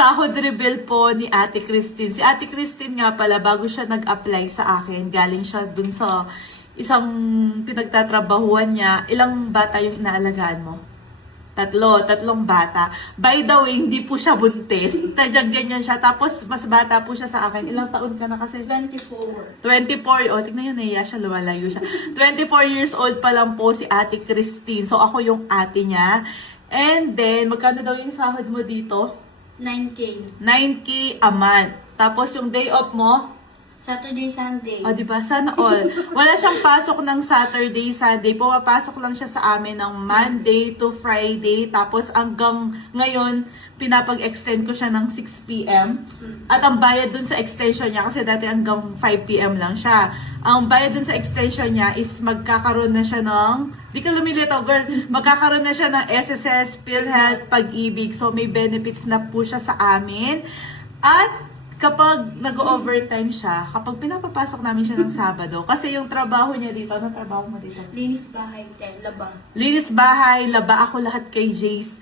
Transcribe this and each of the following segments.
sahod reveal po ni Ate Christine. Si Ate Christine nga pala, bago siya nag-apply sa akin, galing siya dun sa isang pinagtatrabahuan niya. Ilang bata yung inaalagaan mo? Tatlong bata. By the way, hindi po siya buntis. Tadyang ganyan siya. Tapos, mas bata po siya sa akin. Ilang taon ka na kasi? 24. 24. O, tignan yun, naiya siya, lumalayo siya. 24 years old pa lang po si Ate Christine. So, ako yung ate niya. And then, magkano daw yung sahod mo dito? 9K. 9K a month. Tapos, yung day off mo? Saturday, Sunday. O, diba? Sana all. Wala siyang pasok ng Saturday, Sunday. Pumapasok lang siya sa amin ng Monday to Friday. Tapos hanggang ngayon, pinapag-extend ko siya ng 6 p.m. At ang bayad dun sa extension niya, kasi dati hanggang 5 p.m. lang siya. Ang bayad dun sa extension niya is magkakaroon na siya ng, di ka lumilito, girl, magkakaroon na siya ng SSS, PhilHealth, Pag-ibig. So may benefits na po siya sa amin. At kapag nag-overtime siya, kapag pinapapasok namin siya ng Sabado, kasi yung trabaho niya dito, anong trabaho mo dito? Linis bahay, laba. Linis bahay, laba ako lahat kay Jace.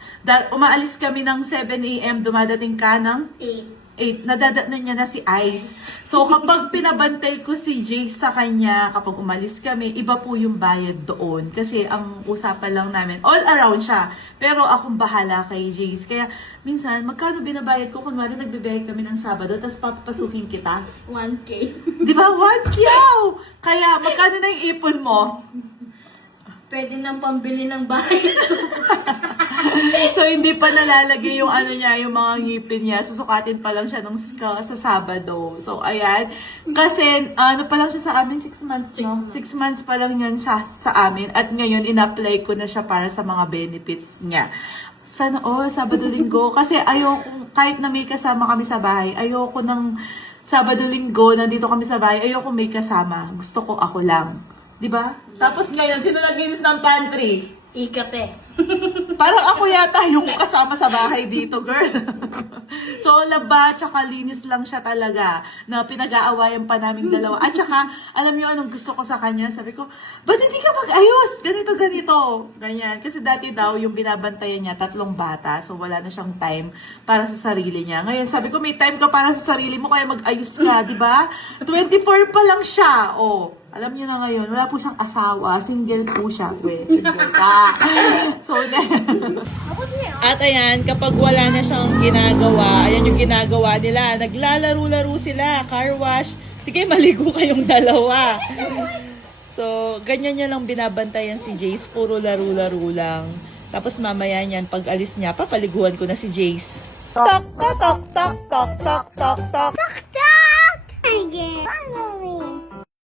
Umaalis kami ng 7 a.m., dumadating ka ng 8. 8, nadadatnan niya na si Ice. So, kapag pinabantay ko si Jace sa kanya, kapag umalis kami, iba po yung bayad doon. Kasi ang usapan lang namin, all around siya. Pero akong bahala kay Jace. Kaya, minsan, magkano binabayad ko? Kunwari, nagbibigay kami ng Sabado, tapos papapasukin kita. 1K. Di ba? 1K! Kaya, magkano na yung ipon mo? Pwede nang pambili ng bahay. So, hindi pa nalalagay yung ano niya, yung mga ngipin niya. Susukatin pa lang siya sa Sabado. So, ayan. Kasi, ano pa lang siya sa amin? 6 months, no? 6 months pa lang yan siya sa amin. At ngayon, in-apply ko na siya para sa mga benefits niya. Sana, Sabado-Linggo. Kasi ayoko, kahit na may kasama kami sa bahay, ayoko ng Sabado-Linggo, nandito kami sa bahay, ayoko may kasama. Gusto ko ako lang. Diba? Tapos ngayon, sino naglinis ng pantry? Ikate. Parang ako yata yung kasama sa bahay dito, girl. So, laba, tsaka linis lang siya talaga na pinag-aawayan pa namin dalawa. At tsaka, alam niyo anong gusto ko sa kanya? Sabi ko, ba't hindi ka mag-ayos? Ganito, ganito. Ganyan. Kasi dati daw, yung binabantayan niya, 3 bata. So, wala na siyang time para sa sarili niya. Ngayon, sabi ko, may time ka para sa sarili mo, kaya mag-ayos ka, di ba? 24 pa lang siya. Alam niyo na ngayon, wala po siyang asawa. Single po siya. Single ka. So, at ayan, kapag wala na siyang ginagawa, ayan yung ginagawa nila. Naglalaro-laro sila, car wash. Sige, maligo kayong dalawa. So, ganyan niya lang binabantayan si Jace. Puro laro-laro lang. Tapos mamaya niyan, pag alis niya, papaliguan ko na si Jace. Tok, tok, tok, tok, tok, tok, tok, tok.